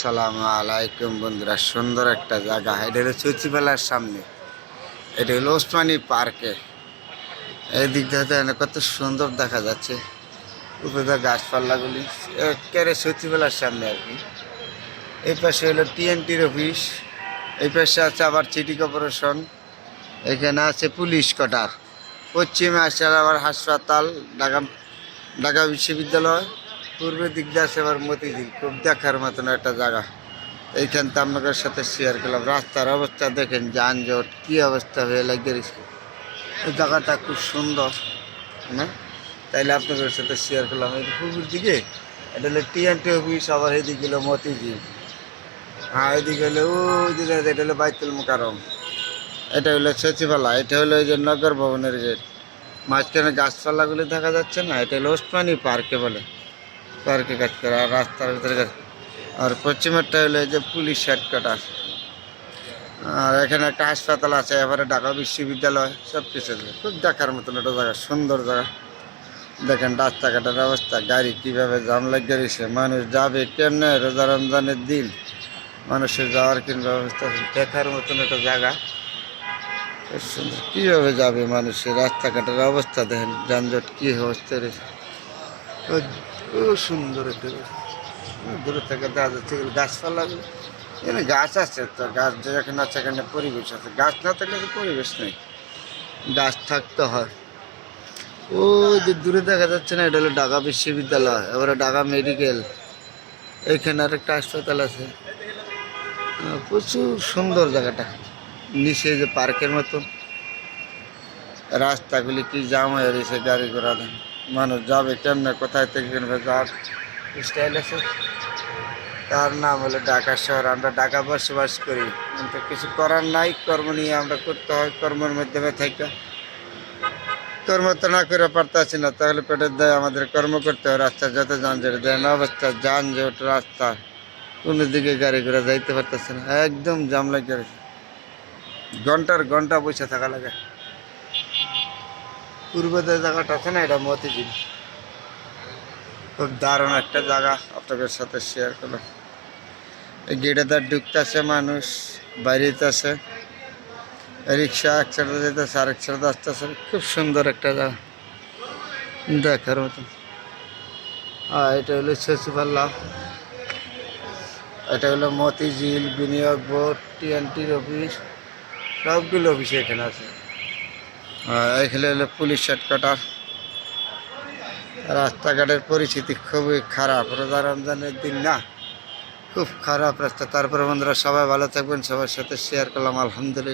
সালাম আলাইকুম বন্ধুরা, সুন্দর একটা জায়গা। এটা হলো সচিবালয়ের সামনে। এটা হলো ওসমানী পার্কে। এই দিক দিয়ে কত সুন্দর দেখা যাচ্ছে উপরে গাছপালাগুলি। একেবারে সচিবালয়ের সামনে আর কি। এই পাশে হলো টিএনটির অফিস, এই পাশে আছে আবার সিটি কর্পোরেশন, এখানে আছে পুলিশ কোয়ার্টার, পশ্চিমে আছে আবার হাসপাতাল, ঢাকা ঢাকা বিশ্ববিদ্যালয়, পূর্বের দিক দিয়ে আছে আবার মতিঝিল। খুব দেখার মতন একটা জায়গা। এইখান তো আপনাদের সাথে শেয়ার করলাম। রাস্তার অবস্থা দেখেন, যানজট কী অবস্থা হয়ে লাগিয়েছে। এই জায়গাটা খুব সুন্দর না, তাইলে আপনাদের সাথে শেয়ার করলাম। এই পূর্বের দিকে এটা হলো টিএনটি অফিস, আবার এদিকে হলো মতিঝিল। হ্যাঁ, এদিকে হলো ওই দিকে এটা হলো বাইতুল মোকাররম, এটা হলো সচিবালয়, এটা হলো এই যে নগর ভবনের গেট। মাঝখানে গাছপালাগুলি দেখা যাচ্ছে না, এটা হলো ওসমানী পার্কে বলে। পার্কে কাজ করে আর রাস্তার ভিতরে কাজ। আর পশ্চিমেরটা হলো এই যে পুলিশ হেডকোয়ার্টার। আর এখানে একটা হাসপাতাল আছে, এবারে ঢাকা বিশ্ববিদ্যালয়, সব কিছু খুব দেখার মতন একটা জায়গা, সুন্দর জায়গা। দেখেন রাস্তাঘাটের অবস্থা, গাড়ি কীভাবে জাম লাগিয়ে রয়েছে, মানুষ যাবে কেমনে রোজা রমজানের দিন, মানুষের যাওয়ার কিন্তু ব্যবস্থা দেখার মতন একটা জায়গা। খুব সুন্দর, কীভাবে যাবে মানুষের, রাস্তাঘাটের অবস্থা দেখেন, যানজট কী অবস্থা রয়েছে। খুব সুন্দর একটা দূরে থেকে দেখা যাচ্ছে গাছপালাগুলো। এখানে গাছ আছে তো, গাছ যেখানে আছে এখানে পরিবেশ আছে, গাছ না থাকলে তো পরিবেশ নেই, গাছ থাকতে হয়। ওই যে দূরে দেখা যাচ্ছে না, এটা হলো ঢাকা বিশ্ববিদ্যালয়, এবারে ঢাকা মেডিকেল। এখানে আর একটা হাসপাতাল আছে। প্রচুর সুন্দর জায়গাটা, নিচে যে পার্কের মতন। রাস্তাগুলি কি জাম হয়ে রয়েছে, গাড়ি ঘোড়া নেই, মানুষ যাবে কেমনে, কোথায় থেকে যাওয়ার স্টাইল আছে। তার নাম হলো ঢাকা শহর। আমরা ঢাকা বসবাস করি, কিন্তু কিছু করার নাই, কর্ম নিয়ে আমরা করতে হয়, কর্মের মাধ্যমে থেকে। কর্ম তো না করে পারতেছি না, তাহলে পেটের দায় আমাদের কর্ম করতে হয়। রাস্তা যত যানজট, দেন অবস্থা যানজট, রাস্তা কোনো দিকে গাড়ি ঘোড়া যাইতে পারতেছে না, একদম জাম লাগিয়ে রয়েছে, ঘন্টার ঘন্টা বসে থাকা লাগে। পূর্বদের জায়গাটা আছে না, এটা মতিঝিল। খুব দারুণ একটা জায়গা, আপনাদের সাথে শেয়ার করলাম। এই গেটে তার ঢুকতেছে মানুষ, বাইরেতেছে রিক্সা, এক সাইডে যেতেছে, আরেক সাইডে আসতেছে। খুব সুন্দর একটা জায়গা দেখার মতন। আর এটা হলো সচিবালয়, এটা হলো মতিঝিল বিনিয়োগ বোর্ড, টিএনটির অফিস, সবগুলো অফিস এখানে আছে। আর এখানে হলো পুলিশ হেডকোয়ার্টার। রাস্তাঘাটের পরিস্থিতি খুবই খারাপ, রোজা রমজানের দিন না, খুব খারাপ রাস্তা। তারপরে বন্ধুরা সবাই ভালো থাকবেন, সবার সাথে শেয়ার করলাম, আলহামদুলিল্লাহ।